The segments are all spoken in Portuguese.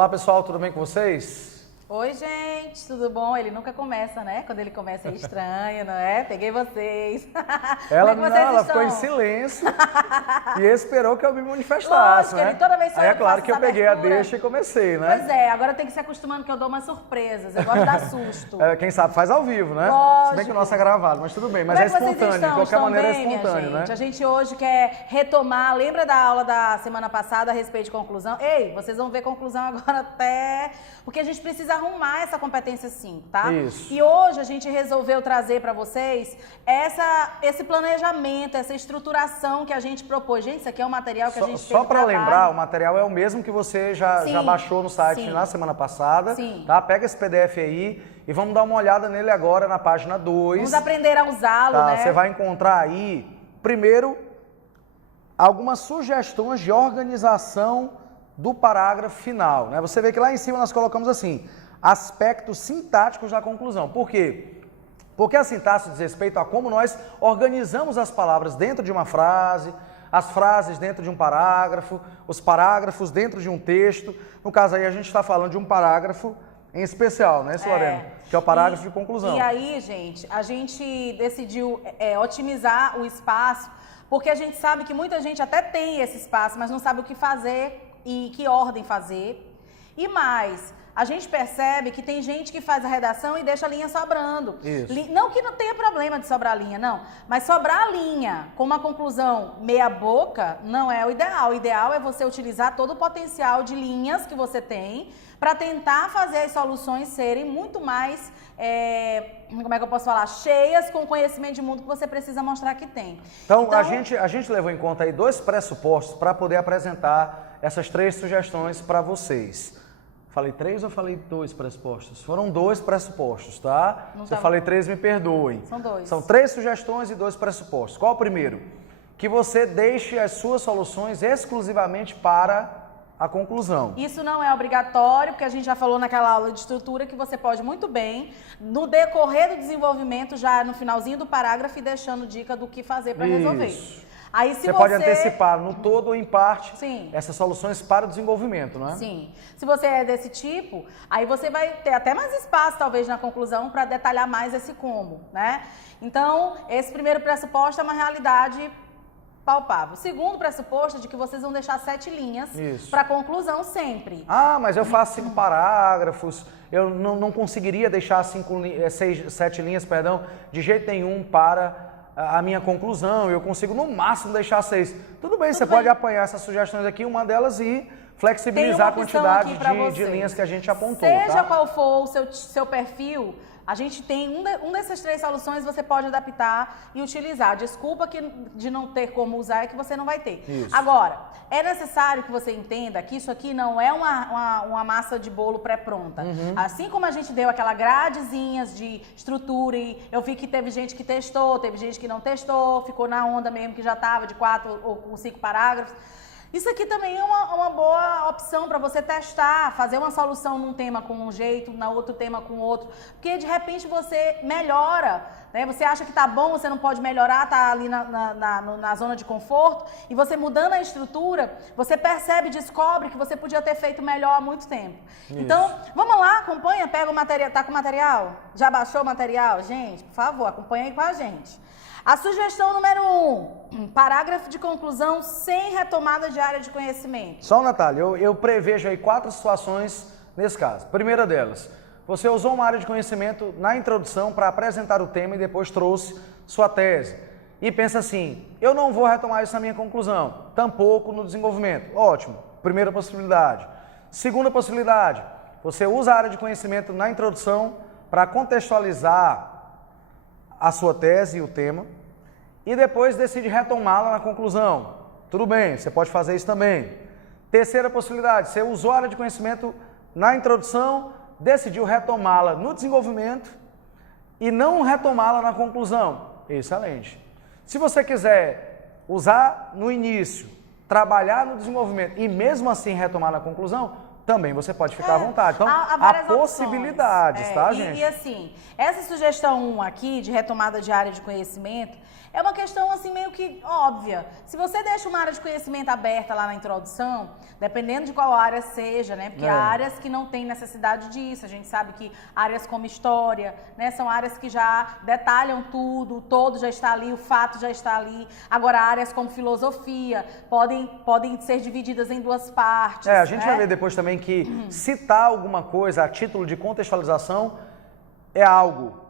Olá pessoal, tudo bem com vocês? Oi gente, tudo bom? Ele nunca começa, né? Quando ele começa é estranho, não é? Peguei vocês. Ela, Como é que vocês ela estão? ficou em silêncio e esperou que eu me manifestasse, Lógico, né? ele toda vez Aí é que claro eu que eu faço peguei a abertura. deixa e comecei, né? Pois é, agora tem que se acostumando que eu dou umas surpresas. Eu gosto de dar susto. É, quem sabe faz ao vivo, né? Lógico. Se bem que o nosso é gravado, mas tudo bem. Mas Como é que vocês espontâneo, de estão? qualquer Estão maneira bem, é minha espontâneo, gente? né? A gente hoje quer retomar, lembra da aula da semana passada a respeito de conclusão? Ei, vocês vão ver conclusão agora até... Porque a gente precisa arrumar essa competência 5, tá? Isso. E hoje a gente resolveu trazer para vocês esse planejamento, essa estruturação que a gente propôs. Gente, isso aqui é um material que a gente Só teve para trabalho. lembrar, o material é o mesmo que você já Sim, baixou no site sim. na semana passada, Sim. tá? Pega esse PDF aí e vamos dar uma olhada nele agora na página 2. Vamos aprender a usá-lo, Tá, né? você vai encontrar aí, primeiro, algumas sugestões de organização do parágrafo final, né? Você vê que lá em cima nós colocamos assim, aspectos sintáticos da conclusão. Por quê? Porque a sintaxe diz respeito a como nós organizamos as palavras dentro de uma frase, as frases dentro de um parágrafo, os parágrafos dentro de um texto. No caso aí a gente está falando de um parágrafo em especial, né, Lorena? Que é o parágrafo de conclusão. E aí, gente, a gente decidiu otimizar o espaço, porque a gente sabe que muita gente até tem esse espaço, mas não sabe o que fazer e que ordem fazer. E mais, a gente percebe que tem gente que faz a redação e deixa a linha sobrando. Isso. Não que não tenha problema de sobrar linha, não. Mas sobrar a linha com uma conclusão meia boca não é o ideal. O ideal é você utilizar todo o potencial de linhas que você tem para tentar fazer as soluções serem muito mais, como é que eu posso falar, cheias com o conhecimento de mundo que você precisa mostrar que tem. Então a gente levou em conta aí 2 pressupostos para poder apresentar essas 3 sugestões para vocês. Falei 3 ou falei 2 pressupostos? Foram 2 pressupostos, tá? Se eu falei 3, me perdoem. São 2. São 3 sugestões e 2 pressupostos. Qual o primeiro? Que você deixe as suas soluções exclusivamente para a conclusão. Isso não é obrigatório, porque a gente já falou naquela aula de estrutura que você pode muito bem, no decorrer do desenvolvimento, já no finalzinho do parágrafo, ir deixando dica do que fazer para resolver. Aí, se você pode antecipar no todo ou em parte Sim. essas soluções para o desenvolvimento, não é? Sim. Se você é desse tipo, aí você vai ter até mais espaço, talvez, na conclusão para detalhar mais esse como, né? Então, esse primeiro pressuposto é uma realidade palpável. O segundo pressuposto é de que vocês vão deixar 7 linhas para conclusão sempre. Ah, mas eu faço 5 parágrafos, eu não conseguiria deixar 7 linhas, perdão, de jeito nenhum para a minha conclusão, eu consigo no máximo deixar 6. Tudo bem, você pode apanhar essas sugestões aqui, uma delas, e flexibilizar a quantidade de linhas que a gente apontou. Seja qual for o seu perfil, a gente tem um dessas 3 soluções você pode adaptar e utilizar. Desculpa de não ter como usar é que você não vai ter. Isso. Agora, é necessário que você entenda que isso aqui não é uma massa de bolo pré-pronta. Assim como a gente deu aquela gradezinha de estrutura e eu vi que teve gente que testou, teve gente que não testou, ficou na onda mesmo que já estava de 4 ou 5 parágrafos. Isso aqui também é uma boa opção para você testar, fazer uma solução num tema com um jeito, na outro tema com outro, porque de repente você melhora, né? Você acha que tá bom, você não pode melhorar, tá ali na zona de conforto, e você mudando a estrutura, você percebe, descobre que você podia ter feito melhor há muito tempo. Isso. Então, vamos lá, acompanha, pega o material, tá com o material? Já baixou o material? Gente, por favor, acompanha aí com a gente. A sugestão número 1, parágrafo de conclusão sem retomada de área de conhecimento. Só, Natália, eu prevejo aí 4 situações nesse caso. Primeira delas, você usou uma área de conhecimento na introdução para apresentar o tema e depois trouxe sua tese. E pensa assim, eu não vou retomar isso na minha conclusão, tampouco no desenvolvimento. Ótimo, primeira possibilidade. Segunda possibilidade, você usa a área de conhecimento na introdução para contextualizar a sua tese e o tema, e depois decide retomá-la na conclusão. Tudo bem, você pode fazer isso também. Terceira possibilidade, você usou a área de conhecimento na introdução, decidiu retomá-la no desenvolvimento e não retomá-la na conclusão. Excelente. Se você quiser usar no início, trabalhar no desenvolvimento e mesmo assim retomar na conclusão, também você pode ficar à vontade. Então, há possibilidades, tá, gente? E assim, essa sugestão 1 aqui, de retomada de área de conhecimento, É uma questão assim meio que óbvia. Se você deixa uma área de conhecimento aberta lá na introdução, dependendo de qual área seja, né? Porque há áreas que não têm necessidade disso. A gente sabe que áreas como história, né, são áreas que já detalham tudo, o todo já está ali, o fato já está ali. Agora, áreas como filosofia podem ser divididas em duas partes. A gente vai ver depois também que citar alguma coisa a título de contextualização é algo.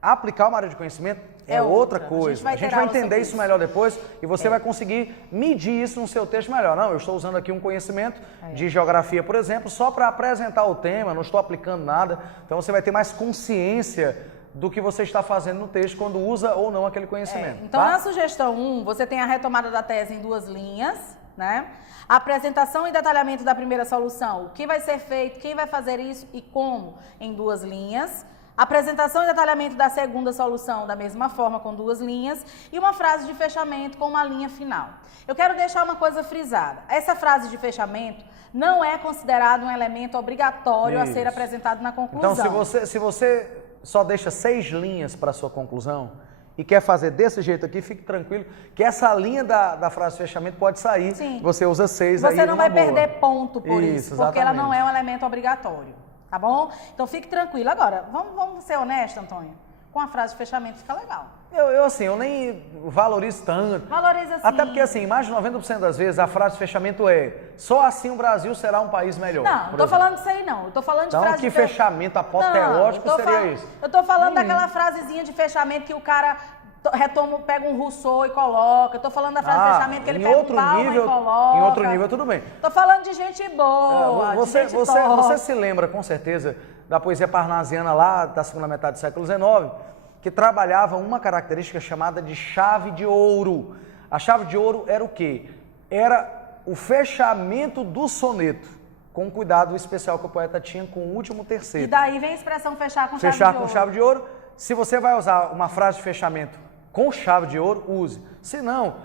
Aplicar uma área de conhecimento é outra coisa. A gente vai entender isso melhor depois e você vai conseguir medir isso no seu texto melhor. Não, eu estou usando aqui um conhecimento de geografia, por exemplo, só para apresentar o tema, não estou aplicando nada. Então você vai ter mais consciência do que você está fazendo no texto quando usa ou não aquele conhecimento. Então, na sugestão 1, você tem a retomada da tese em 2 linhas, né? A apresentação e detalhamento da primeira solução, o que vai ser feito, quem vai fazer isso e como, em 2 linhas. Apresentação e detalhamento da segunda solução, da mesma forma, com 2 linhas. E uma frase de fechamento com uma linha final. Eu quero deixar uma coisa frisada. Essa frase de fechamento não é considerado um elemento obrigatório a ser apresentado na conclusão. Então, se você só deixa 6 linhas para a sua conclusão e quer fazer desse jeito aqui, fique tranquilo que essa linha da frase de fechamento pode sair. Sim. Você usa 6 aí. Você não vai perder ponto por isso, porque exatamente. ela não é um elemento obrigatório. Tá bom? Então fique tranquilo. Agora, vamos ser honestos, Antônio? Com a frase de fechamento fica legal. Eu nem valorizo tanto. Valoriza sim. Até porque, assim, mais de 90% das vezes a frase de fechamento é só assim o Brasil será um país melhor. Não tô falando disso aí, não. Eu tô falando de então, frase que fechamento apoteótico seria isso? Eu tô falando daquela frasezinha de fechamento que o cara pega um Rousseau e coloca. Eu tô falando da frase de fechamento que ele pega um palma e coloca. Em outro nível, tudo bem. Tô falando de gente boa, você se lembra, com certeza, da poesia parnasiana lá da segunda metade do século XIX, que trabalhava uma característica chamada de chave de ouro. A chave de ouro era o quê? Era o fechamento do soneto, com o cuidado especial que o poeta tinha com o último terceiro. E daí vem a expressão fechar com chave de ouro. Fechar com chave de ouro. Se você vai usar uma frase de fechamento com chave de ouro, use. Se não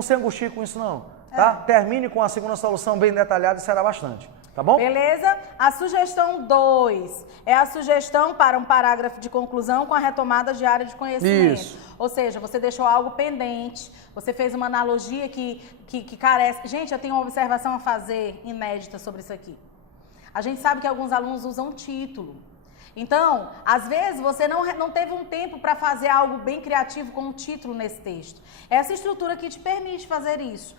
se angustie com isso não, tá? Termine com a segunda solução bem detalhada e será bastante, tá bom? Beleza? A sugestão 2 é a sugestão para um parágrafo de conclusão com a retomada de área de conhecimento. Isso. Ou seja, você deixou algo pendente, você fez uma analogia que carece... Gente, eu tenho uma observação a fazer inédita sobre isso aqui. A gente sabe que alguns alunos usam título. Então, às vezes, você não teve um tempo para fazer algo bem criativo com um título nesse texto. Essa estrutura aqui te permite fazer isso.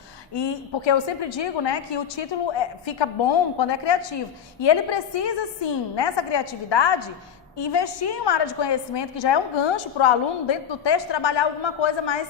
Porque eu sempre digo, né, que o título fica bom quando é criativo. E ele precisa, sim, nessa criatividade, investir em uma área de conhecimento que já é um gancho para o aluno, dentro do texto, trabalhar alguma coisa mais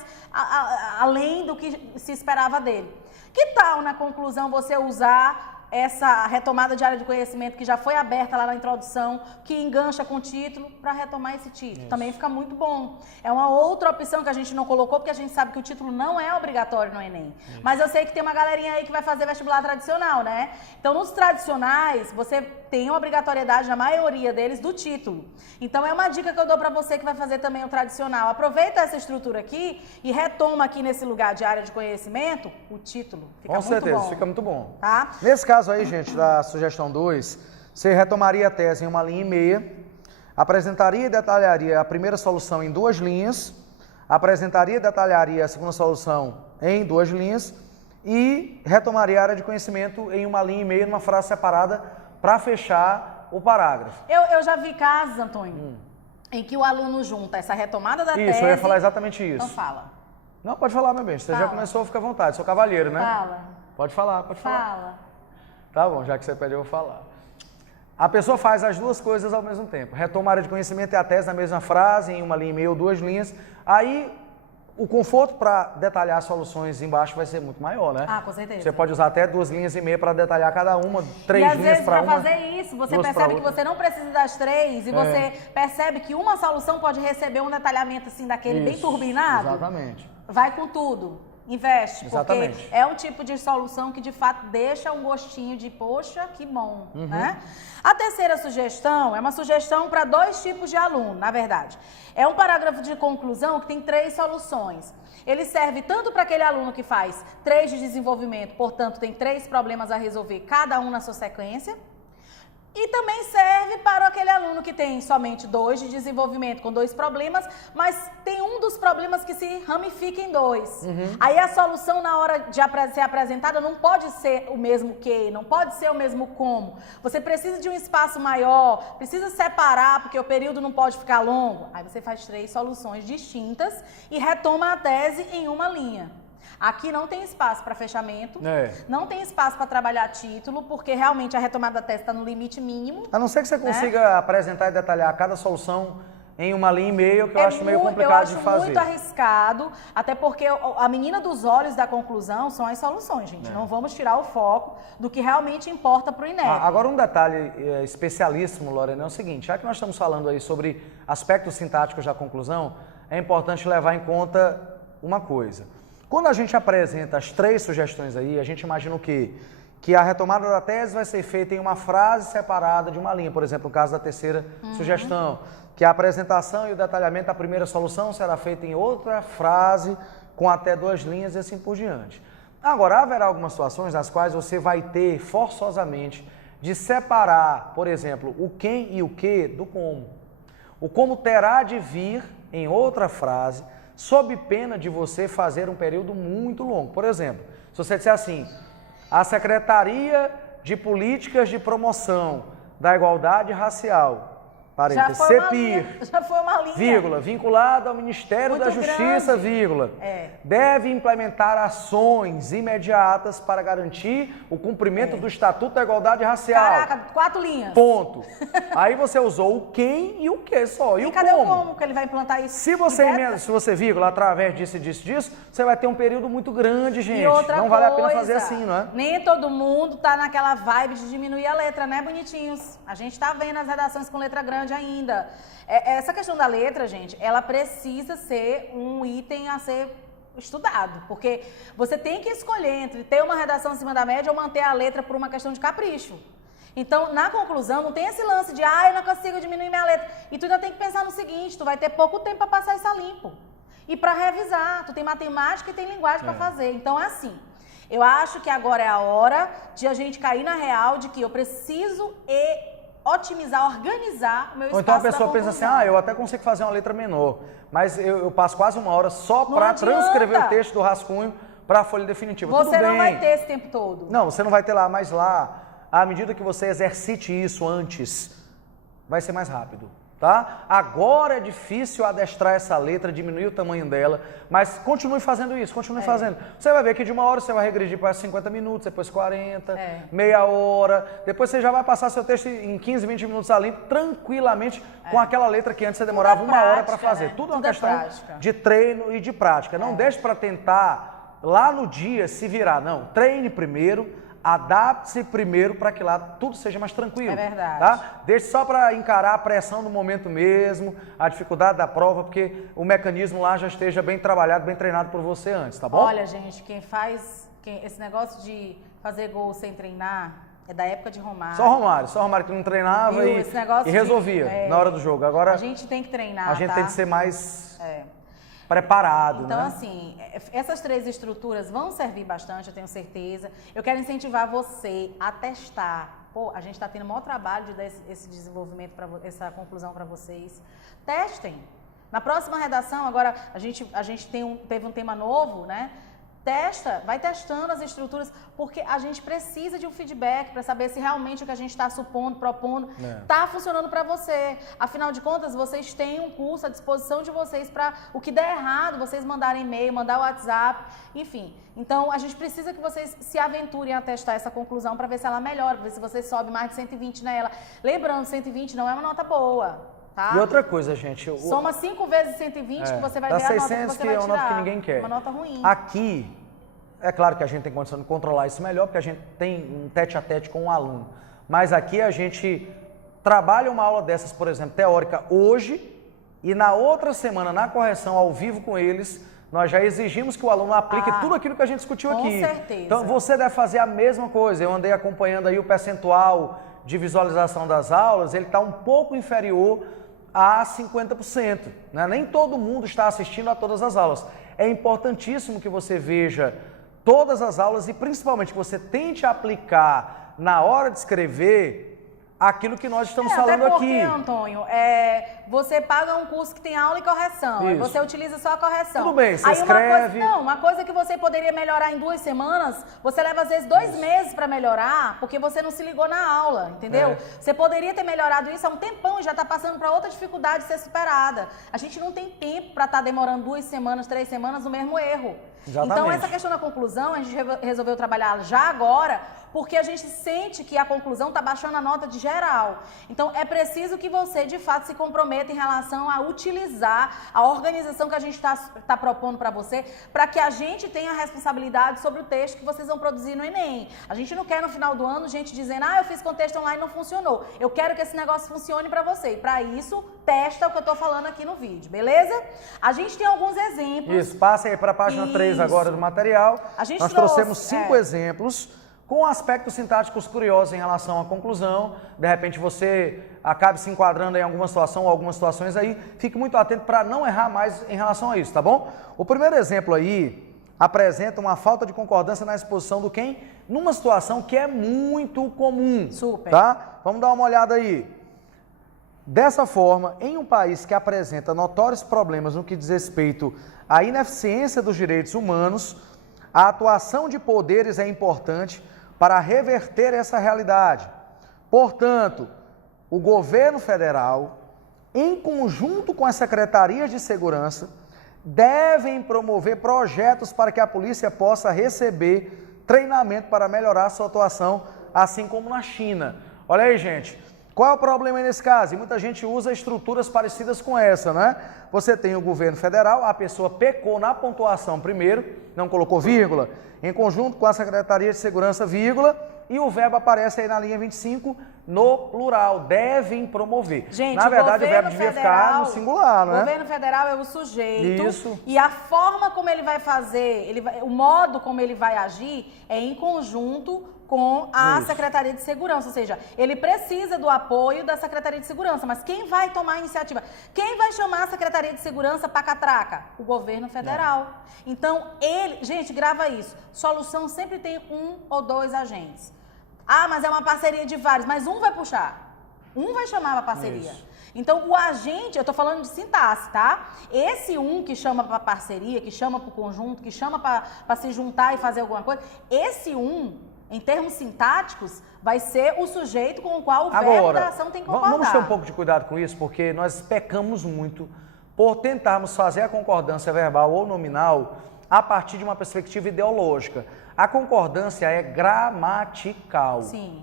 além do que se esperava dele. Que tal, na conclusão, você usar essa retomada de área de conhecimento que já foi aberta lá na introdução, que engancha com o título, para retomar esse título? Isso. Também fica muito bom. É uma outra opção que a gente não colocou, porque a gente sabe que o título não é obrigatório no Enem. Isso. Mas eu sei que tem uma galerinha aí que vai fazer vestibular tradicional, né? Então, nos tradicionais, você tem a obrigatoriedade, na maioria deles, do título. Então, é uma dica que eu dou para você que vai fazer também o tradicional. Aproveita essa estrutura aqui e retoma aqui nesse lugar de área de conhecimento o título. Fica com certeza, bom. fica muito bom. Tá? Nesse caso aí, gente, da sugestão 2, você retomaria a tese em 1,5 linha, apresentaria e detalharia a primeira solução em 2 linhas, apresentaria e detalharia a segunda solução em 2 linhas e retomaria a área de conhecimento em 1,5 linha, numa frase separada, para fechar o parágrafo. Eu já vi casos, Antônio, em que o aluno junta essa retomada da tese... Isso, eu ia falar exatamente isso. Então fala. Não, pode falar, meu bem. Você já começou, fica à vontade. Sou cavalheiro, né? Fala. Pode falar, pode falar. Fala. Tá bom, já que você pediu, eu vou falar. A pessoa faz as duas coisas ao mesmo tempo. Retoma a área de conhecimento e a tese na mesma frase, em 1,5 linha ou 2 linhas. Aí, o conforto para detalhar as soluções embaixo vai ser muito maior, né? Ah, com certeza. Você pode usar até 2,5 linhas para detalhar cada uma, 3 linhas para uma. E às vezes, para fazer isso, você percebe que você não precisa das 3 e você percebe que uma solução pode receber um detalhamento assim daquele bem turbinado. Exatamente. Vai com tudo. Investe, exatamente. Porque é um tipo de solução que de fato deixa um gostinho de poxa, que bom, né? A terceira sugestão é uma sugestão para 2 tipos de aluno, na verdade. É um parágrafo de conclusão que tem 3 soluções. Ele serve tanto para aquele aluno que faz 3 de desenvolvimento, portanto tem 3 problemas a resolver, cada um na sua sequência, E também serve para aquele aluno que tem somente 2 de desenvolvimento, com 2 problemas, mas tem um dos problemas que se ramifica em 2. Aí a solução na hora de ser apresentada não pode ser o mesmo que, não pode ser o mesmo como. Você precisa de um espaço maior, precisa separar, porque o período não pode ficar longo. Aí você faz 3 soluções distintas e retoma a tese em uma linha. Aqui não tem espaço para fechamento, não tem espaço para trabalhar título, porque realmente a retomada da tese está no limite mínimo. A não ser que você consiga apresentar e detalhar cada solução em uma linha e meia, que eu acho meio complicado de fazer. Eu acho muito arriscado, até porque a menina dos olhos da conclusão são as soluções, gente. Não vamos tirar o foco do que realmente importa para o INEP. Agora, um detalhe especialíssimo, Lorena, é o seguinte, já que nós estamos falando aí sobre aspectos sintáticos da conclusão, é importante levar em conta uma coisa. Quando a gente apresenta as 3 sugestões aí, a gente imagina o quê? Que a retomada da tese vai ser feita em uma frase separada de uma linha, por exemplo, no caso da terceira sugestão, que a apresentação e o detalhamento da primeira solução será feita em outra frase com até 2 linhas e assim por diante. Agora, haverá algumas situações nas quais você vai ter forçosamente de separar, por exemplo, o quem e o que do como. O como terá de vir em outra frase, sob pena de você fazer um período muito longo. Por exemplo, se você disser assim, a Secretaria de Políticas de Promoção da Igualdade Racial, parênteses, CEPIR, já foi uma linha, vírgula, vinculada ao Ministério da Justiça, vírgula, deve implementar ações imediatas para garantir o cumprimento do Estatuto da Igualdade Racial. Caraca, 4 linhas. Ponto. Aí você usou o quem e o que só. E o cadê como? o como que ele vai implantar isso? Se você vírgula, através disso, você vai ter um período muito grande, gente. E outra não vale a pena fazer assim, não é? Nem todo mundo tá naquela vibe de diminuir a letra, né, bonitinhos? A gente tá vendo as redações com letra grande ainda. Essa questão da letra, gente, ela precisa ser um item a ser estudado, porque você tem que escolher entre ter uma redação acima da média ou manter a letra por uma questão de capricho. Então, na conclusão, não tem esse lance de eu não consigo diminuir minha letra. E tu ainda tem que pensar no seguinte, tu vai ter pouco tempo para passar isso a limpo. E para revisar, tu tem matemática e tem linguagem para fazer. Então, é assim, eu acho que agora é a hora de a gente cair na real de que eu preciso otimizar, organizar o meu espaço. Ou então a pessoa pensa assim, eu até consigo fazer uma letra menor, mas eu passo quase 1 hora só para transcrever o texto do rascunho para a folha definitiva. Você não vai ter esse tempo todo. Não, você não vai ter lá, mas lá, à medida que você exercite isso antes, vai ser mais rápido, tá? Agora é difícil adestrar essa letra, diminuir o tamanho dela, mas continue fazendo isso, continue fazendo. Você vai ver que de 1 hora você vai regredir para 50 minutos, depois 40, meia hora, depois você já vai passar seu texto em 15, 20 minutos ali, tranquilamente, com aquela letra que antes você demorava 1 hora para fazer. Né? Tudo é uma questão de treino e de prática. Não deixe para tentar lá no dia se virar, não. Treine primeiro, adapte-se primeiro para que lá tudo seja mais tranquilo. É verdade. Tá? Deixe só para encarar a pressão do momento mesmo, a dificuldade da prova, porque o mecanismo lá já esteja bem trabalhado, bem treinado por você antes, tá bom? Olha, gente, esse negócio de fazer gol sem treinar é da época de Romário. Só Romário que não treinava e resolvia na hora do jogo. Agora a gente tem que treinar, a gente tem que ser mais preparado, então, né? assim, essas 3 estruturas vão servir bastante, eu tenho certeza. Eu quero incentivar você a testar. Pô, a gente está tendo o maior trabalho de dar esse desenvolvimento, essa conclusão para vocês. Testem. Na próxima redação, agora, a gente teve um tema novo, né? Testa, vai testando as estruturas, porque a gente precisa de um feedback para saber se realmente o que a gente está supondo, propondo, está funcionando para você. Afinal de contas, vocês têm um curso à disposição de vocês para o que der errado, vocês mandarem e-mail, mandar WhatsApp, enfim. Então, a gente precisa que vocês se aventurem a testar essa conclusão para ver se ela melhora, para ver se você sobe mais de 120 nela. Lembrando, 120 não é uma nota boa. Tá? E outra coisa, gente... Soma 5 vezes 120 que você vai ver a nota que você vai tirar. É uma nota que ninguém quer. Uma nota ruim. Aqui, é claro que a gente tem condição de controlar isso melhor, porque a gente tem um tete-a-tete com o aluno. Mas aqui a gente trabalha uma aula dessas, por exemplo, teórica hoje, e na outra semana, na correção, ao vivo com eles, nós já exigimos que o aluno aplique tudo aquilo que a gente discutiu aqui. Com certeza. Então, você deve fazer a mesma coisa. Eu andei acompanhando aí o percentual de visualização das aulas, ele está um pouco inferior a 50%. Né? Nem todo mundo está assistindo a todas as aulas. É importantíssimo que você veja todas as aulas e principalmente que você tente aplicar na hora de escrever aquilo que nós estamos falando até porque, aqui. Antônio, você paga um curso que tem aula e correção, e você utiliza só a correção. Tudo bem, você aí escreve... Uma coisa que você poderia melhorar em 2 semanas, você leva às vezes 2 meses para melhorar, porque você não se ligou na aula, entendeu? Você poderia ter melhorado isso há um tempão e já está passando para outra dificuldade de ser superada. A gente não tem tempo para estar demorando 2 semanas, 3 semanas no mesmo erro. Exatamente. Então, essa questão da conclusão, a gente resolveu trabalhar já agora, porque a gente sente que a conclusão está baixando a nota de geral. Então, é preciso que você, de fato, se comprometa em relação a utilizar a organização que a gente está propondo para você, para que a gente tenha responsabilidade sobre o texto que vocês vão produzir no Enem. A gente não quer, no final do ano, gente dizendo, eu fiz contexto online e não funcionou. Eu quero que esse negócio funcione para você. E, para isso, testa o que eu estou falando aqui no vídeo, beleza? A gente tem alguns exemplos. Isso, passa aí para a página 3 agora do material. Nós trouxemos 5 exemplos com aspectos sintáticos curiosos em relação à conclusão. De repente você acabe se enquadrando em alguma situação ou algumas situações aí. Fique muito atento para não errar mais em relação a isso, tá bom? O primeiro exemplo aí apresenta uma falta de concordância na exposição do quem numa situação que é muito comum. Super. Tá? Vamos dar uma olhada aí. Dessa forma, em um país que apresenta notórios problemas no que diz respeito à ineficiência dos direitos humanos, a atuação de poderes é importante para reverter essa realidade. Portanto, o governo federal, em conjunto com as secretarias de segurança, devem promover projetos para que a polícia possa receber treinamento para melhorar sua atuação, assim como na China. Olha aí, gente. Qual é o problema aí nesse caso? E muita gente usa estruturas parecidas com essa, né? Você tem o governo federal, a pessoa pecou na pontuação primeiro, não colocou vírgula, em conjunto com a Secretaria de Segurança, vírgula, e o verbo aparece aí na linha 25 no plural, devem promover. Gente, na verdade, o verbo devia ficar no singular, não é? O governo federal é o sujeito. Isso. E a forma como ele vai fazer, o modo como ele vai agir é em conjunto com a Secretaria de Segurança, ou seja, ele precisa do apoio da Secretaria de Segurança, mas quem vai tomar a iniciativa? Quem vai chamar a Secretaria de Segurança para catraca? O governo federal. Então, gente, grava isso, solução sempre tem 1 ou 2 agentes. Mas é uma parceria de vários, mas um vai puxar, um vai chamar a parceria. Isso. Então, o agente, eu tô falando de sintaxe, tá? Esse que chama para parceria, que chama para o conjunto, que chama para se juntar e fazer alguma coisa, esse em termos sintáticos, vai ser o sujeito com o qual o verbo da ação tem que concordar. Vamos ter um pouco de cuidado com isso, porque nós pecamos muito por tentarmos fazer a concordância verbal ou nominal a partir de uma perspectiva ideológica. A concordância é gramatical. Sim.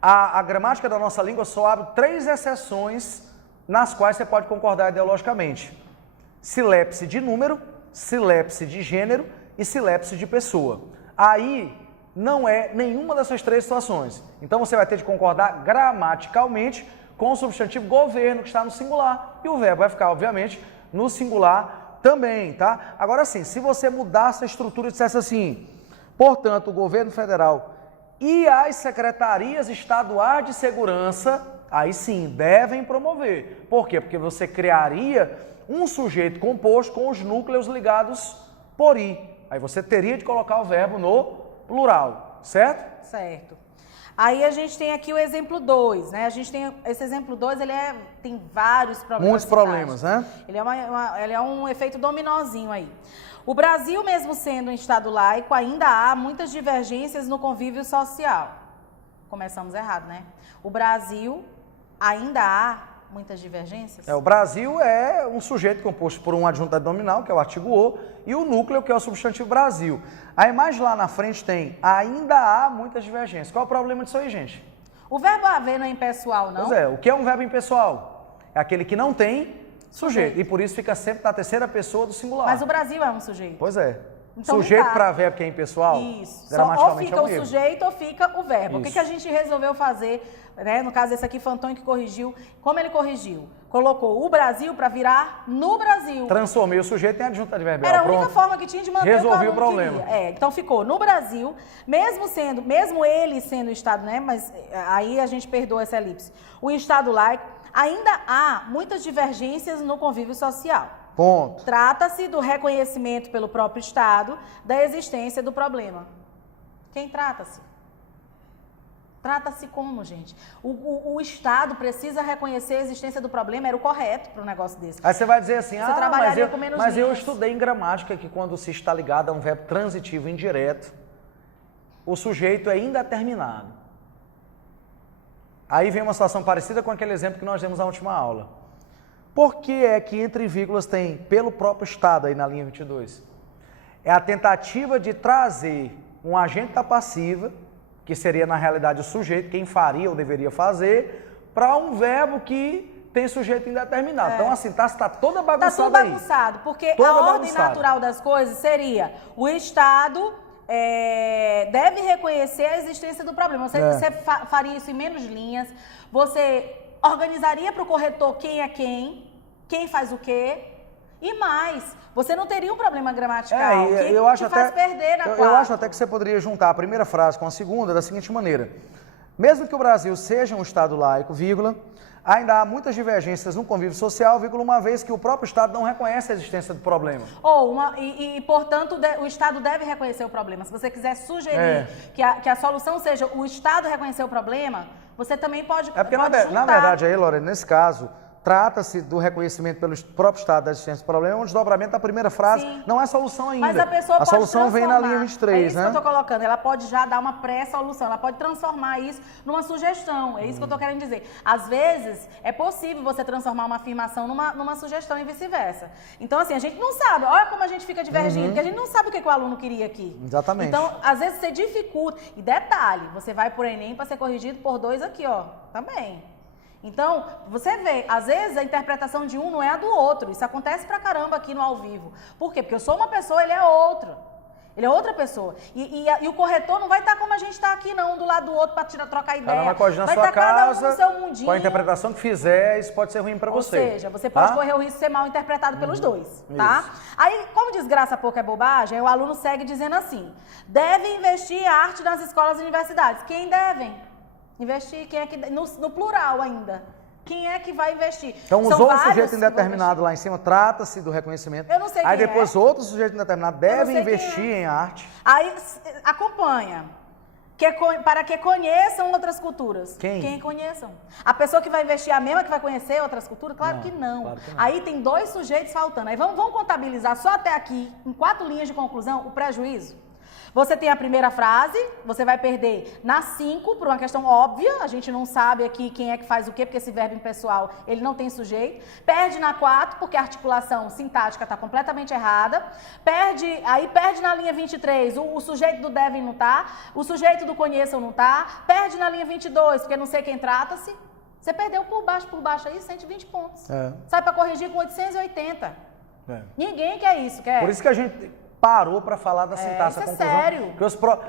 A gramática da nossa língua só abre 3 exceções nas quais você pode concordar ideologicamente. Silepse de número, silepse de gênero e silepse de pessoa. Aí não é nenhuma dessas 3 situações. Então você vai ter de concordar gramaticalmente com o substantivo governo, que está no singular. E o verbo vai ficar, obviamente, no singular também, tá? Agora sim, se você mudasse a estrutura e dissesse assim, portanto, o governo federal e as secretarias estaduais de segurança, aí sim, devem promover. Por quê? Porque você criaria um sujeito composto com os núcleos ligados por i. Aí você teria de colocar o verbo no plural, certo? Certo. Aí a gente tem aqui o exemplo 2, né? A gente tem esse exemplo 2, tem vários problemas. Muitos problemas, né? Ele é um efeito dominozinho aí. O Brasil, mesmo sendo um estado laico, ainda há muitas divergências no convívio social. Começamos errado, né? O Brasil ainda há muitas divergências? O Brasil é um sujeito composto por um adjunto nominal, que é o artigo o, e o núcleo, que é o substantivo Brasil. Aí mais lá na frente tem, ainda há muitas divergências. Qual é o problema disso aí, gente? O verbo haver não é impessoal, não? Pois é, o que é um verbo impessoal? É aquele que não tem sujeito, e por isso fica sempre na terceira pessoa do singular. Mas o Brasil é um sujeito. Pois é. Então, sujeito para verbo que é impessoal? Isso. Ou fica o sujeito ou fica o verbo. Isso. O que a gente resolveu fazer, né? No caso, esse aqui foi o Antônio que corrigiu. Como ele corrigiu? Colocou o Brasil para virar no Brasil. Transformei o sujeito em adjunto adverbial. Era a única forma que tinha de manter Resolvi o problema. Então ficou no Brasil, mesmo ele sendo o Estado, né? Mas aí a gente perdoa essa elipse. O Estado laico, ainda há muitas divergências no convívio social. Ponto. Trata-se do reconhecimento pelo próprio Estado da existência do problema. Quem trata-se? Trata-se como, gente? O Estado precisa reconhecer a existência do problema, era o correto para um negócio desse. Aí você vai dizer assim, Você trabalharia com menos mas eu linhas. estudei em gramática que quando se está ligado a um verbo transitivo indireto, o sujeito é indeterminado. Aí vem uma situação parecida com aquele exemplo que nós demos na última aula. Por que é que entre vírgulas tem pelo próprio Estado aí na linha 22? É a tentativa de trazer um agente da passiva, que seria na realidade o sujeito, quem faria ou deveria fazer, para um verbo que tem sujeito indeterminado. Então a sintaxe está toda bagunçada Está aí. tudo bagunçado, porque Toda a ordem bagunçada. natural das coisas seria o Estado deve reconhecer a existência do problema. Você faria isso em menos linhas, você organizaria para o corretor quem é quem faz o quê, e mais, você não teria um problema gramatical que faz perder na eu acho até que você poderia juntar a primeira frase com a segunda da seguinte maneira. Mesmo que o Brasil seja um Estado laico, vírgula, ainda há muitas divergências no convívio social, vírgula, uma vez que o próprio Estado não reconhece a existência do problema. Portanto, o Estado deve reconhecer o problema. Se você quiser sugerir que a solução seja o Estado reconhecer o problema, você também pode porque juntar. na verdade aí, Lorena, nesse caso, trata-se do reconhecimento pelo próprio Estado da existência do problema, um desdobramento da primeira frase. Sim. Não é solução ainda. Mas a pessoa pode solução vem na linha 23, é isso, né? que eu estou colocando. Ela pode já dar uma pré-solução, ela pode transformar isso numa sugestão. É isso que eu estou querendo dizer. Às vezes, é possível você transformar uma afirmação numa sugestão e vice-versa. Então, assim, a gente não sabe. Olha como a gente fica divergindo, porque a gente não sabe o que o aluno queria aqui. Exatamente. Então, às vezes, você dificulta. E detalhe, você vai por Enem para ser corrigido por 2 aqui, ó. Também. Então, você vê, às vezes a interpretação de um não é a do outro. Isso acontece pra caramba aqui no ao vivo. Por quê? Porque eu sou uma pessoa, ele é outra. Ele é outra pessoa. E o corretor não vai estar como a gente está aqui, não, um do lado do outro para trocar ideia. Cada um pode ir na vai sua estar cada um casa, no seu mundinho. com a interpretação que fizer, isso pode ser ruim para você. Ou seja, você pode correr o risco de ser mal interpretado pelos dois, tá? Isso. Aí, como desgraça pouco é bobagem, aí o aluno segue dizendo assim, deve investir em arte nas escolas e universidades. Quem devem investir? Quem é que no plural ainda? Quem é que vai investir? Então, usou um sujeito indeterminado lá em cima, trata-se do reconhecimento. Eu não sei Aí quem depois outro sujeito indeterminado deve investir em arte. Aí acompanha. Para que conheçam outras culturas. Quem conheçam? A pessoa que vai investir é a mesma que vai conhecer outras culturas? Claro que não. Claro que não. Aí tem 2 sujeitos faltando. Aí vamos contabilizar só até aqui, em 4 linhas de conclusão, o prejuízo. Você tem a primeira frase, você vai perder na 5, por uma questão óbvia, a gente não sabe aqui quem é que faz o quê, porque esse verbo impessoal, ele não tem sujeito. Perde na 4, porque a articulação sintática está completamente errada. Perde na linha 23, o sujeito do devem não está, o sujeito do conheçam não está. Perde na linha 22, porque não sei quem trata-se. Você perdeu por baixo aí 120 pontos. Sai para corrigir com 880. Ninguém quer isso, quer? Por isso que a gente parou para falar da sintaxe, a conclusão. Sério.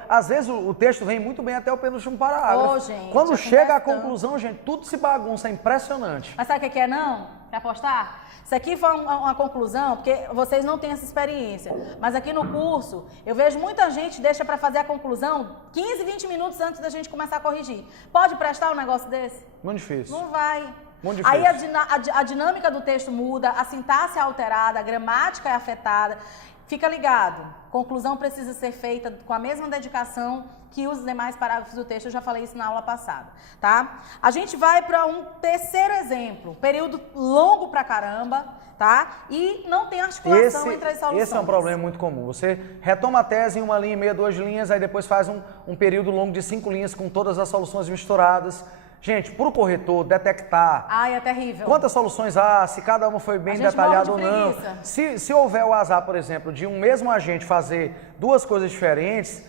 Às vezes o texto vem muito bem até o penúltimo parágrafo. Gente, quando chega à conclusão, gente, tudo se bagunça, é impressionante. Mas sabe o que é não? Quer apostar? Isso aqui foi uma conclusão, porque vocês não têm essa experiência. Mas aqui no curso, eu vejo muita gente deixa para fazer a conclusão 15, 20 minutos antes da gente começar a corrigir. Pode prestar um negócio desse? Muito difícil. Não vai. Muito difícil. Aí a dinâmica do texto muda, a sintaxe é alterada, a gramática é afetada. Fica ligado, conclusão precisa ser feita com a mesma dedicação que os demais parágrafos do texto, eu já falei isso na aula passada, tá? A gente vai para um terceiro exemplo, período longo pra caramba, tá? E não tem articulação entre as soluções. Esse é um problema muito comum, você retoma a tese em 1 linha e meia, 2 linhas, aí depois faz um período longo de 5 linhas com todas as soluções misturadas. Gente, para o corretor detectar... Ai, é terrível. Quantas soluções há, se cada uma foi bem detalhada ou não. Se houver o azar, por exemplo, de um mesmo agente fazer 2 coisas diferentes,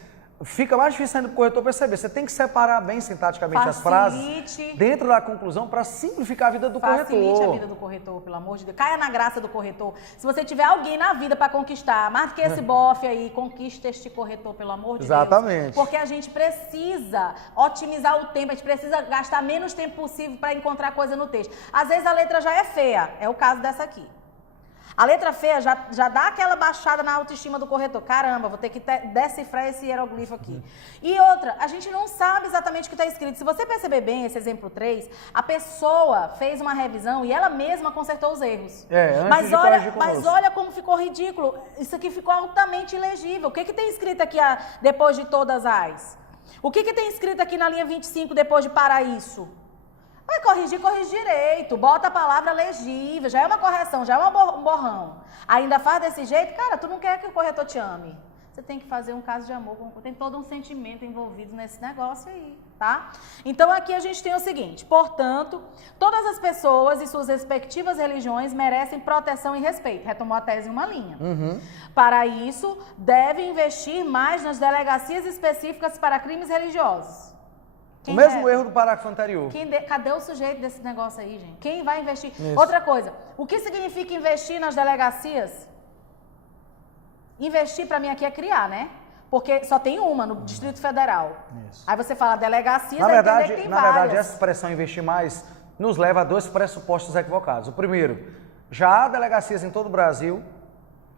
fica mais difícil ainda para o corretor perceber. Você tem que separar bem sintaticamente as frases dentro da conclusão para simplificar a vida do corretor. Facilite a vida do corretor, pelo amor de Deus. Caia na graça do corretor. Se você tiver alguém na vida para conquistar, mais do que esse bofe aí, conquista este corretor, pelo amor de Deus. Exatamente. Porque a gente precisa otimizar o tempo, a gente precisa gastar menos tempo possível para encontrar coisa no texto. Às vezes a letra já é feia, é o caso dessa aqui. A letra feia já dá aquela baixada na autoestima do corretor. Caramba, vou ter que decifrar esse hieroglifo aqui. E outra, a gente não sabe exatamente o que está escrito. Se você perceber bem esse exemplo 3, a pessoa fez uma revisão e ela mesma consertou os erros. Mas olha como ficou ridículo. Isso aqui ficou altamente ilegível. O que tem escrito aqui depois de todas as? O que tem escrito aqui na linha 25 depois de para isso? Vai corrigir, corrige direito. Bota a palavra legível. Já é uma correção, já é um borrão. Ainda faz desse jeito? Cara, tu não quer que o corretor te ame. Você tem que fazer um caso de amor. Tem todo um sentimento envolvido nesse negócio aí, tá? Então, aqui a gente tem o seguinte. Portanto, todas as pessoas e suas respectivas religiões merecem proteção e respeito. Retomou a tese em uma linha. Para isso, deve investir mais nas delegacias específicas para crimes religiosos. O mesmo erro do parágrafo anterior. Cadê o sujeito desse negócio aí, gente? Quem vai investir? Isso. Outra coisa, o que significa investir nas delegacias? Investir para mim aqui é criar, né? Porque só tem uma no Distrito Federal. Isso. Aí você fala delegacias, na verdade, essa expressão investir mais nos leva a dois pressupostos equivocados. O primeiro, já há delegacias em todo o Brasil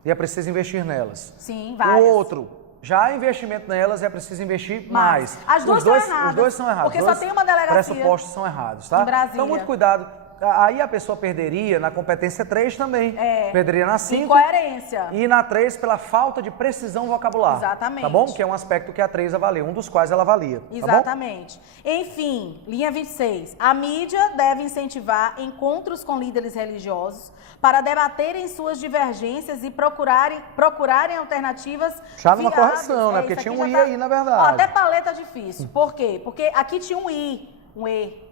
e é preciso investir nelas. Sim, várias. O outro, já há investimento nelas e é preciso investir mais. As duas são erradas. Os dois são errados. Porque só tem uma delegacia. Os pressupostos são errados, tá? Em Brasília. Então, muito cuidado. Aí a pessoa perderia na competência 3 também. Perderia na 5. Incoerência. E na 3 pela falta de precisão vocabular. Exatamente. Tá bom? Que é um aspecto que a 3 avalia, um dos quais ela avalia. Exatamente. Tá bom? Enfim, linha 26. A mídia deve incentivar encontros com líderes religiosos para debaterem suas divergências e procurarem alternativas já numa correção, né? Porque tinha um I aí, na verdade. Ó, até paleta difícil. Por quê? Porque aqui tinha um I,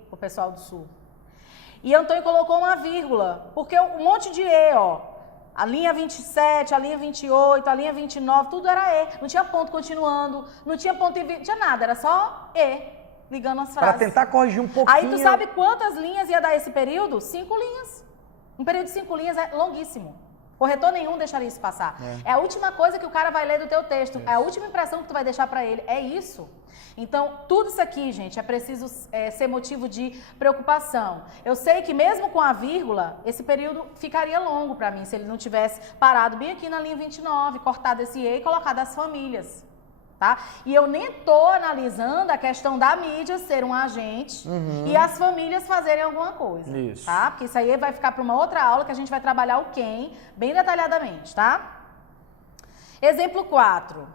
pro pessoal do Sul. E Antônio colocou uma vírgula, porque um monte de E, ó. A linha 27, a linha 28, a linha 29, tudo era E. Não tinha ponto continuando, não tinha ponto e não tinha nada, era só E, ligando as frases. Para tentar corrigir um pouquinho. Aí tu sabe quantas linhas ia dar esse período? 5 linhas. Um período de 5 linhas é longuíssimo. Corretor nenhum deixaria isso passar. É a última coisa que o cara vai ler do teu texto. É a última impressão que tu vai deixar para ele. É isso. Então, tudo isso aqui, gente, é preciso ser motivo de preocupação. Eu sei que mesmo com a vírgula, esse período ficaria longo para mim, se ele não tivesse parado bem aqui na linha 29, cortado esse E e colocado as famílias. Tá? E eu nem tô analisando a questão da mídia ser um agente e as famílias fazerem alguma coisa. Isso. Tá? Porque isso aí vai ficar para uma outra aula que a gente vai trabalhar o quem bem detalhadamente, tá? Exemplo 4.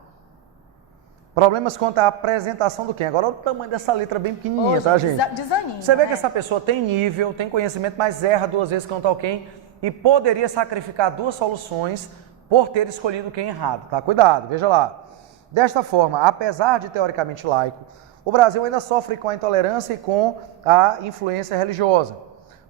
Problemas quanto à apresentação do quem. Agora, olha o tamanho dessa letra bem pequenininha, tá, gente? Desanima, você vê né? que essa pessoa tem nível, tem conhecimento, mas erra 2 vezes quanto ao quem e poderia sacrificar 2 soluções por ter escolhido quem errado, tá? Cuidado, veja lá. Desta forma, apesar de teoricamente laico, o Brasil ainda sofre com a intolerância e com a influência religiosa.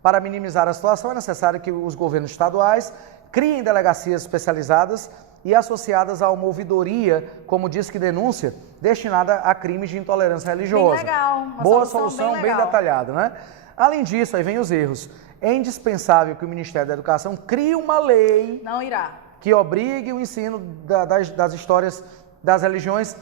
Para minimizar a situação, é necessário que os governos estaduais criem delegacias especializadas e associadas a uma ouvidoria, como diz que denúncia, destinada a crimes de intolerância religiosa. Bem legal. Uma Boa solução, bem detalhada, né? Além disso, aí vem os erros. É indispensável que o Ministério da Educação crie uma lei... Não irá. ...que obrigue o ensino das histórias das religiões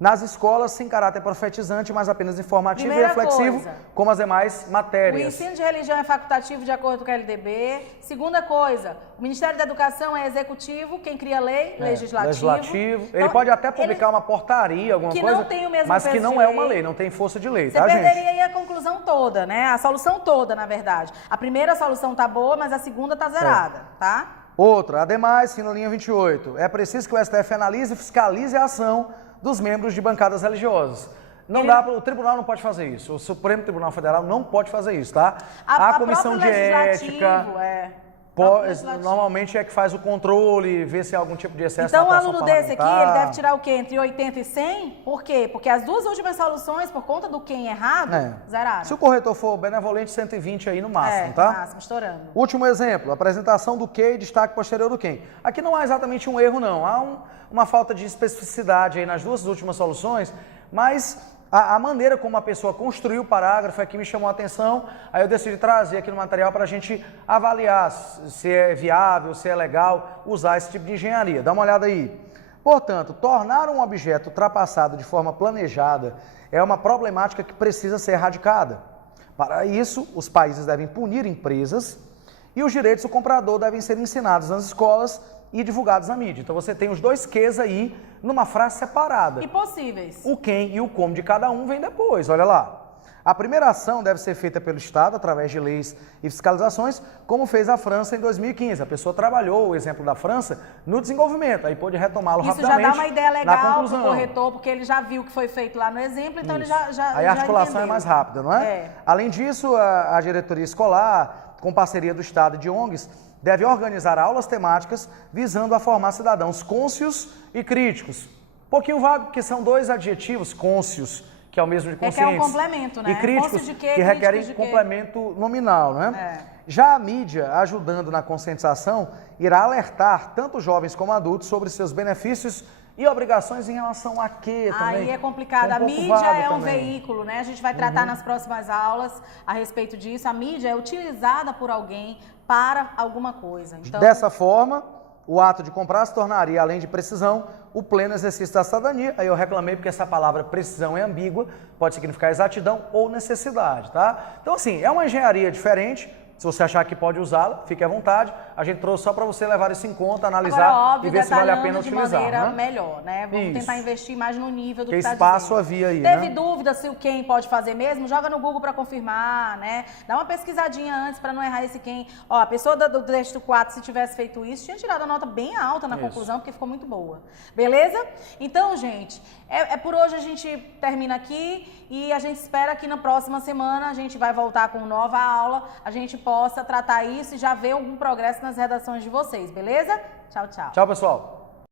nas escolas sem caráter profetizante, mas apenas informativo e reflexivo, como as demais matérias. O ensino de religião é facultativo de acordo com a LDB. Segunda coisa, o Ministério da Educação é executivo, quem cria lei, legislativo. Então, ele pode até publicar uma portaria, alguma coisa, não tem o mesmo mas que não é uma lei, não tem força de lei, Você tá, gente? Você perderia aí a conclusão toda, né? A solução toda, na verdade. A primeira solução tá boa, mas a segunda tá zerada, tá? Outra, ademais, na linha 28, é preciso que o STF analise e fiscalize a ação dos membros de bancadas religiosas. O tribunal não pode fazer isso. O Supremo Tribunal Federal não pode fazer isso, tá? A comissão de ética normalmente é que faz o controle, vê se há algum tipo de excesso então, na atuação parlamentar. Então, o aluno desse aqui, ele deve tirar o quê? Entre 80 e 100? Por quê? Porque as 2 últimas soluções, por conta do quem errado, zeraram. Se o corretor for benevolente, 120 aí no máximo, tá? No máximo, estourando. Último exemplo, apresentação do que e destaque posterior do quem. Aqui não há exatamente um erro, não. Há uma falta de especificidade aí nas 2 últimas soluções, mas... A maneira como a pessoa construiu o parágrafo é que me chamou a atenção, aí eu decidi trazer aqui no material para a gente avaliar se é viável, se é legal usar esse tipo de engenharia. Dá uma olhada aí. Portanto, tornar um objeto ultrapassado de forma planejada é uma problemática que precisa ser erradicada. Para isso, os países devem punir empresas e os direitos do comprador devem ser ensinados nas escolas e divulgados na mídia. Então você tem os 2 Qs aí numa frase separada. E possíveis. O quem e o como de cada um vem depois, olha lá. A primeira ação deve ser feita pelo Estado através de leis e fiscalizações, como fez a França em 2015. A pessoa trabalhou o exemplo da França no desenvolvimento, aí pôde retomá-lo rapidamente. Isso já dá uma ideia legal para o corretor, corretor, porque ele já viu o que foi feito lá no exemplo, então Isso. ele já Aí a articulação entendeu. é mais rápida, não é? Além disso, a diretoria escolar, com parceria do Estado e de ONGs, deve organizar aulas temáticas visando a formar cidadãos cônscios e críticos. Um pouquinho vago, porque são dois adjetivos, cônscios, que é o mesmo de conscientes. É que é um complemento, né? E críticos, Cônscio de quê? que requerem Críticos de quê? complemento nominal, né? É. Já a mídia, ajudando na conscientização, irá alertar tanto jovens como adultos sobre seus benefícios e obrigações em relação a quê também? Aí é complicado. Um A pouco mídia vago é um também. veículo, né? A gente vai tratar nas próximas aulas a respeito disso. A mídia é utilizada por alguém para alguma coisa. Então, Dessa forma, o ato de comprar se tornaria, além de precisão, o pleno exercício da cidadania. Aí eu reclamei porque essa palavra precisão é ambígua, pode significar exatidão ou necessidade, tá? Então, assim, é uma engenharia diferente. Se você achar que pode usá-la, fique à vontade. A gente trouxe só para você levar isso em conta, analisar agora, óbvio, e ver se vale a pena detalhando de utilizar. maneira Né? melhor, né? Vamos Isso. tentar investir mais no nível do Que que está espaço dizendo. havia aí, Teve né? dúvida se o quem pode fazer mesmo? Joga no Google para confirmar, né? Dá uma pesquisadinha antes para não errar esse quem. Ó, a pessoa do texto 4, se tivesse feito isso, tinha tirado a nota bem alta na conclusão, porque ficou muito boa. Beleza? Então, gente, por hoje a gente termina aqui e a gente espera que na próxima semana a gente vai voltar com nova aula, a gente possa tratar isso e já ver algum progresso nas redações de vocês, beleza? Tchau, tchau. Tchau, pessoal.